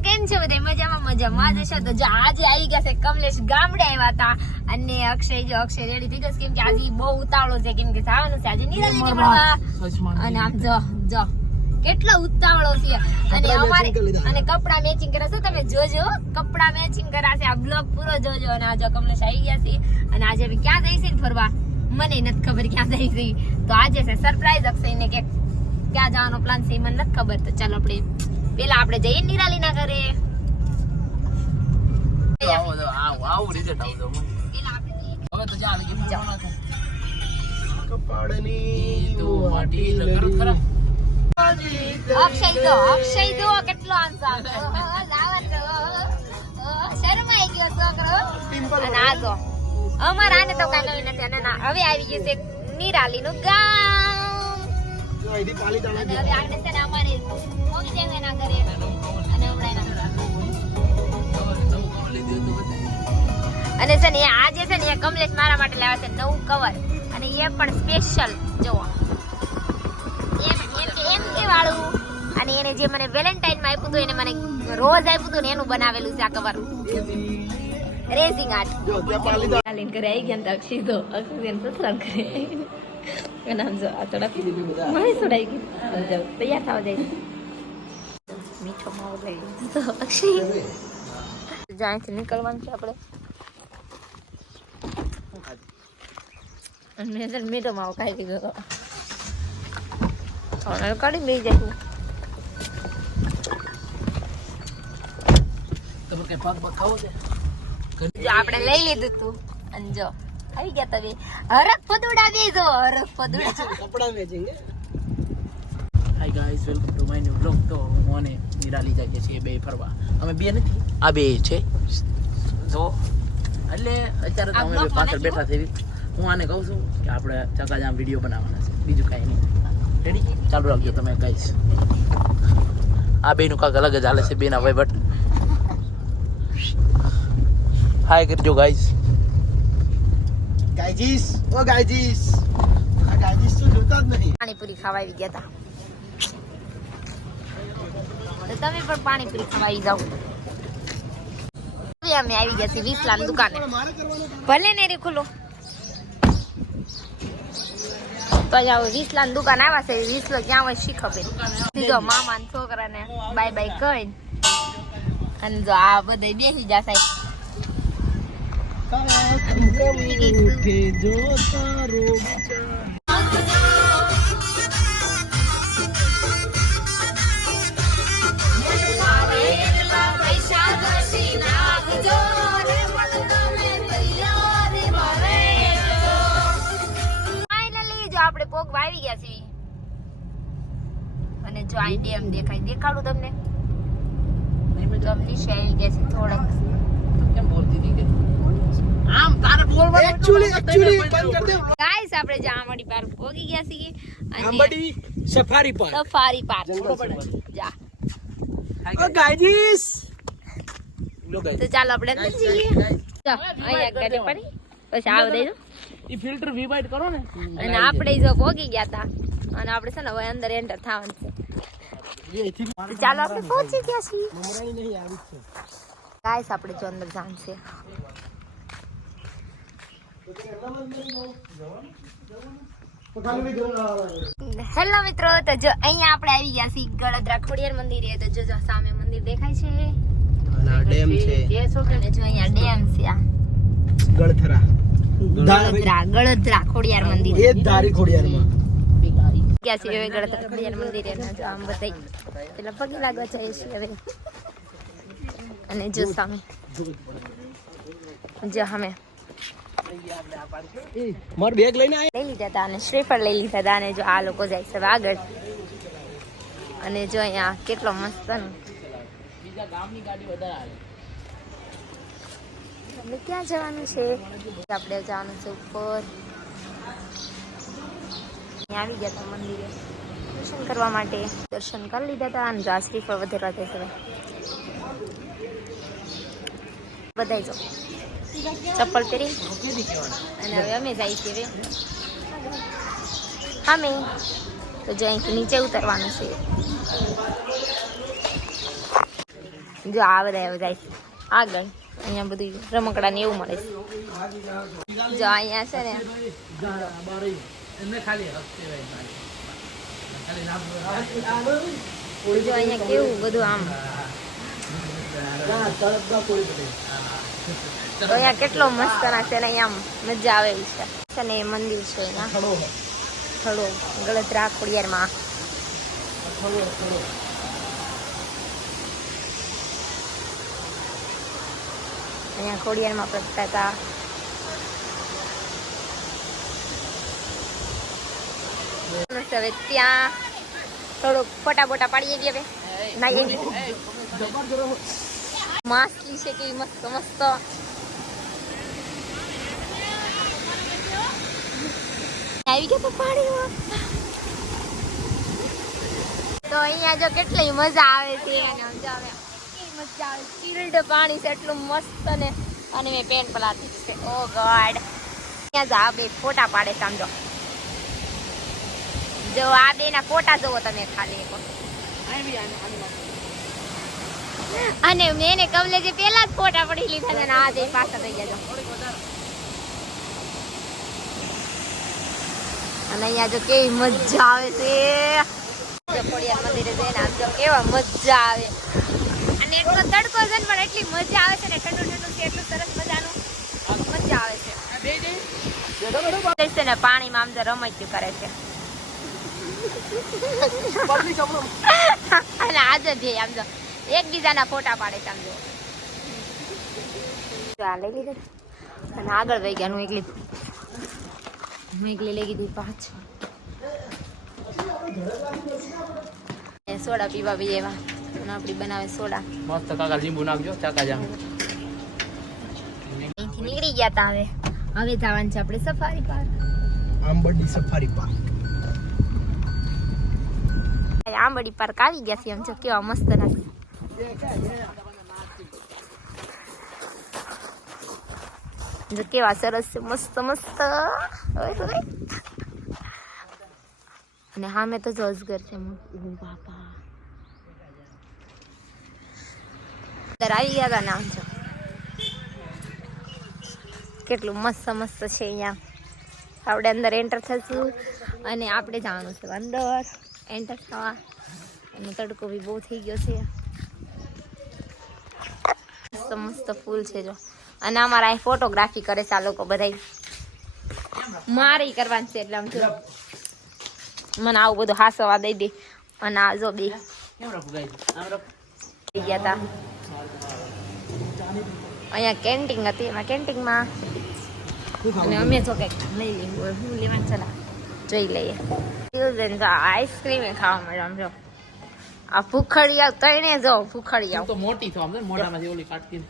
કેમ છો બધા? મજામાં જશો તો જો આજે આવી ગયા છે કમલેશ ગામડે આવ્યા હતા અને અક્ષય રેડી થઈ ગયો કેમ કે આજે બહુ ઉતાવળો છે કેમ કે જવાનું છે આજે નિરાલી મળવા અને આમ જો કેટલો ઉતાવળો છે અને અમારે અને કપડા મેચિંગ કરે છે તમે જોજો કપડા મેચિંગ કરાશે આ બ્લોગ પૂરો જોજો અને આજે કમલેશ આવી ગયા છે અને આજે અમે ક્યાં જઈશું ને ફરવા મને નથી ખબર ક્યાં જઈશું તો આજે છે સરપ્રાઈઝ અક્ષયને કે ક્યાં જવાનો પ્લાન છે મને નથી ખબર તો ચાલો આપણે પેલા આપણે જઈએ નિરાલી ના ઘરે અક્ષય જો કેટલો શરમાઈ ગયો છોકરો અને આ તો અમારા આને તો કઈ નવી નથી અને હવે આવી ગયું છે નિરાલી નું ગામ અને હવે આને છે ને અમારે મોગી જાય એના ઘરે અને છે ને આજે છે ને કમલેશ મારા માટે લાવ્યા છે નવું કવર અને એ પણ સ્પેશિયલ જોવો એમ કે વાળું અને એને જે મને વેલેન્ટાઇન માં આપ્યું હતું એને મને રોજ આપ્યું હતું ને એનું બનાવેલું છે આ કવર રેસિંગ આર્ટ કાલીન કરે આવી ગયા અક્ષી તો અક્ષી સસરામ કરે નામ જો આ થોડા મારી સોડાઈ ગઈ જાવ તૈયાર થવા જાય મીઠો માવો લઈ તો અક્ષી જ્યાંથી નીકળવાનું છે આપણે અને મેં મીઠો માવો ખાઈ લીધો હવે કાઢી લઈ જાય આપણે લઈ લીધું તું અને જો આવી ગયા તમે હરખ પદુડા દેજો હરખ પદુડા કપડા matching hi guys welcome to my new blog તો હું અને નિરાલી જઈએ છીએ બે ફરવા અમે બે નથી આ બે છે જો એટલે અત્યારે તો અમે પાછળ બેઠા છે હું આને કહું છું કે આપણે ચકાજામ વિડીયો બનાવવાના છે બીજું કાંઈ નહીં રેડી ચાલુ રાખજો તમે ગાઈસ આ બેનું કાંક અલગ જ હાલે છે બેના વહીવટ હાય કરજો ગાઈસ ગાઈજીસ ઓ ગાઈજીસ આ ગાઈજીસ તો જોતા જ નહીં પાણીપુરી ખાવા આવી ગયા હતા તો તમે પણ પાણીપુરી ખાવા આવી જાઓ અમે આવી ગયા છીએ વિસલાની દુકાને ભલે ને રે ખુલ્લો તો જાવ વિસલાની દુકાન આવ્યા છે વિસલો ક્યાં હોય શી ખબર સીધો મામા છોકરાને બાય બાય કહીને અને જો આ બધે બેસી જશે આપણે પોક વાવી ગયા છીએ અને જો આ ડેમ દેખાય દેખાડું તમને નીચે આવી ગયા છે થોડાક કેમ બોલતી હતી કે આમ તારે બોલવાનું એક્ચ્યુઅલી બંધ કર દે ગાઈસ આપણે જામડી પાર્ક પોગી ગયા છીએ આંબડી સફારી પાર્ક જા ઓ ગાઈજીસ લો ગાઈસ તો ચાલો આપણે અંદર જઈએ તો અહીંયા ગાડી પડી પછી આવ દેજો ઈ ફિલ્ટર વીવાઇટ કરો ને અને આપણે જો પોગી ગયા હતા અને આપણે છે ને હવે અંદર એન્ટર થવાનું છે તો ચાલો આપણે પહોંચી ગયા છીએ મમરાઈ નહીં આવી છે ગાઈસ આપણે જો અંદર જાણ છે હેલો મિત્રો તો જો અહીંયા આપણે આવી ગયા છીએ ગળદરા ખોડિયાર મંદિરે તો જો સામે મંદિર દેખાય છે ના ડેમ છે જે છો કે જો અહીંયા ડેમ છે આ ગળથરા ગળદરા ખોડિયાર મંદિર એ જ ધારી ખોડિયારમાં ગયા છીએ હવે ગળદરા ખોડિયાર મંદિરે જો આમ બતાઈ પેલા પગે લાગવા જાય છે હવે અને જો સામે જો અમે માર બેગ લઈને આય લઈ લીધા હતા અને શ્રીફળ લઈ લીધા હતા અને જો આ લોકો જાય છે આગળ અને જો અહીંયા કેટલો મસ્ત બીજા ગામની ગાડી વધારે આવે આપણે ક્યાં જવાનું છે આપણે જવાનું છે ઉપર અહીંયા આવી ગયા હતા મંદિરે દર્શન કરવા માટે દર્શન કરી લીધા હતા અને જો આ શ્રીફળ વધેરા છે બધાય જો ચપ્પલ પહેરી અને હવે અમે જાય છીએ અમે તો જો અહીંથી નીચે ઉતરવાનું છે જો આ બધા એવું જાય છે આગળ. અહીંયા બધું રમકડા ને એવું મળે છે. જો અહીંયા છે ને જો અહીંયા કેવું બધું આમ તો અહીંયા કેટલો મસ્ત નાખશે ને અહીંયા આમ મજા આવે એવી છે ને મંદિર છે અહીંયા થડો ગળતરા ખોડિયારમાં. અહીંયા ખોડિયારમાં પ્રગટા હતા. હવે ત્યાં થોડુંક ફોટા બોટા પાડીએ બી હવે નાઈએ બી. માછલી છે કેવી મસ્ત મસ્ત. આવી ગયા તો પાણીમાં તો અહીંયા જો કેટલી મજા આવે છે. અને સમજો હવે કેવી મજા આવે. ચીલ્ડ પાણી છે એટલું મસ્ત ને. અને મેં પેન પલાતી છે. ઓ ગોડ ત્યાં જા બે ફોટા પાડે સમજો. જો આ બે ના ફોટા જોવો તમે ખાલી એક. અને મેં કમલે જે પેલા જ ફોટા પડી લીધા છે ને આ જે પાછા થઈ ગયા. અને અહીંયા જો કેવી મજા આવે છે. ખોડિયાર મંદિરે જઈને આમ જો કેવા મજા આવે. અને એટલો તડકો છે ને પણ એટલી મજા આવે છે ને. ઠંડુ ઠંડુ છે એટલું સરસ મજાનું મજા આવે છે ને. પાણીમાં આમ જો રમત કરે છે. અને આજે જે આમ જો એકબીજાના ફોટા પાડે છે આમ જો. આ લઈ લીધું અને આગળ વહી ગયા. હું એકલી લઈ ગઈ પાછું. સોડા પીવા બી એવા અને આપડી બનાવે સોડા મસ્ત. કાકા લીંબુ નાખજો ચાકા જામ. અહીંથી નીકળી ગયા તા. હવે જવાનું છે આપણે safari park. Ambardi safari park. Ambardi park આવી ગયા છે. એમ જો કેવા મસ્ત ના જો કેવા સરસ છે. મસ્ત મસ્ત. અને હા મેં તો જો અજગર છે. બાપા અંદર આવી ગયા હતા નામ છો. કેટલું મસ્ત મસ્ત છે અહીંયા. આપણે અંદર એન્ટર થશું અને આપણે જવાનું છે અંદર એન્ટર થવા. અને તડકો બી બહુ થઈ ગયો છે. મસ્ત મસ્ત ફૂલ છે જો. અને અમારા અહીં ફોટોગ્રાફી કરે છે આ લોકો બધા. મારે કરવાનું છે એટલે આમ જો મને આવું બધું હાસવા દઈ દે. અને આ જો બે ગયા તા. અહીંયા કેન્ટીન હતી. એમાં કેન્ટીનમાં અને અમે તો કંઈક લઈ લેવું. હું લેવાનું ચલા જોઈ લઈએ. આઈસ્ક્રીમ ખાવા મળે આમ જો. આ ભૂખડિયા તઈને જો ભૂખડિયા તો મોટી થવા આમ મોઢામાંથી ઓલી કાટકી.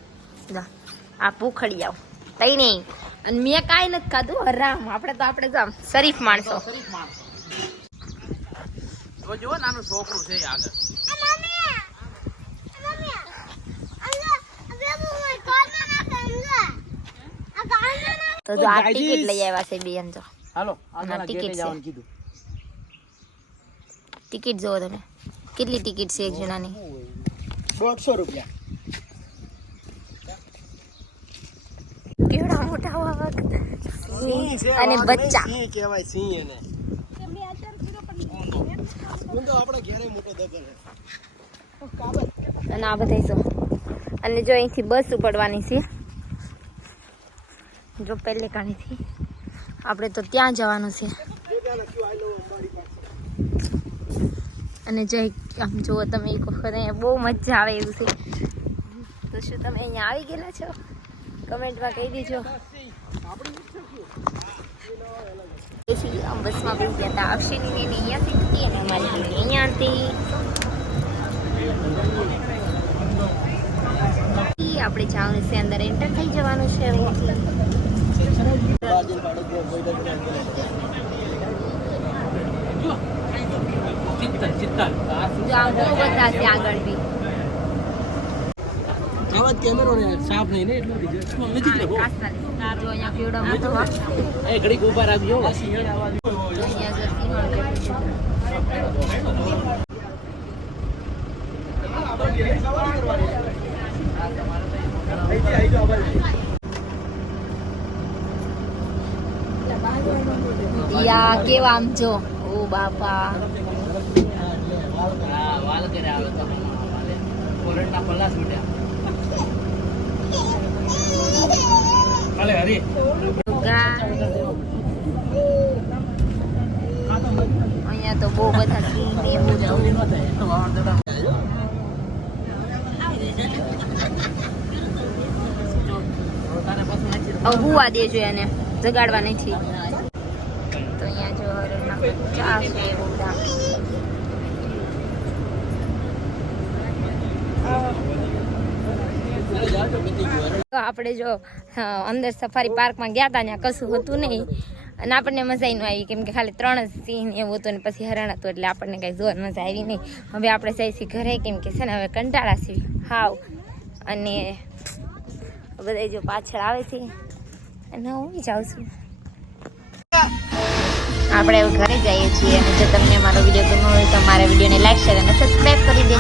આ ભૂખડિયા તઈને. અને મેં કાંઈ નથી ખાધું. હરામ આપણે તો આમ શરીફ માણસો. જો નાનું છોકરું છે આગળ. તો જો આ ટિકિટ લઈ આવ્યા છે બે એમ જો. હાલો આ ટિકિટ છે. ટિકિટ જોવો તમે કેટલી ટિકિટ છે એક જણાની. 150 રૂપિયા. કેવડા મોટા વાઘ અને બચ્ચા. સિંહ કહેવાય સિંહ એને. હું તો આપણે ઘરે મોટો દબર છે. અને આ બધા જો. અને જો અહીંથી બસ ઉપડવાની છે. જો પહેલે કાણીથી આપણે તો ત્યાં જવાનું છે. અને જય આમ જુઓ તમે એક વખત અહીંયા બહુ મજા આવે એવું છે. તો શું તમે અહીંયા આવી ગયેલા છો? કમેન્ટમાં કહી દેજો. આમ બસમાં બેસી ગયા હતા. અક્ષયની બેન અહીંયાથી હતી અને અમારી બેન અહીંયા હતી. આપણે જવાનું છે અંદર એન્ટર થઈ જવાનું છે હવે. આગળ બી કેમેરો સાફ નહીં ને એટલું નજીક જો અહીંયા પીવડો મોટો એ ઘડીક ઉભા રાખજો. અહીંયા યા કેવા આમ જો ઓ બાપા હા વાલ કરે આવે તો વાલે કોલરના પલ્લા છૂટ્યા હાલે હરી અહીંયા તો બહુ બધા સીન ને એવું જ હવે હુવા દેજો એને જગાડવા નથી તો અહીંયા જો હરણના બચ્ચા છે બધા તો આપણે જો અંદર સફારી પાર્કમાં ગયા હતા ત્યાં કશું હતું નહીં અને આપણને મજા ન આવી કેમ કે ખાલી 3 જ સીન એવું હતું ને પછી હરણ હતું એટલે આપણને કઈ જોર મજા આવી નહીં હવે આપણે જઈશું ઘરે કેમ કે છે ને હવે કંટાળા છે હાવ અને બધા જો પાછળ આવે છે અને હું જાઉં છું આપણે હવે ઘરે જઈએ છીએ અને જો તમને અમારો વિડીયો ગમ્યો હોય તો અમારા વિડીયોને લાઈક શેર અને સબસ્ક્રાઈબ કરી દેજો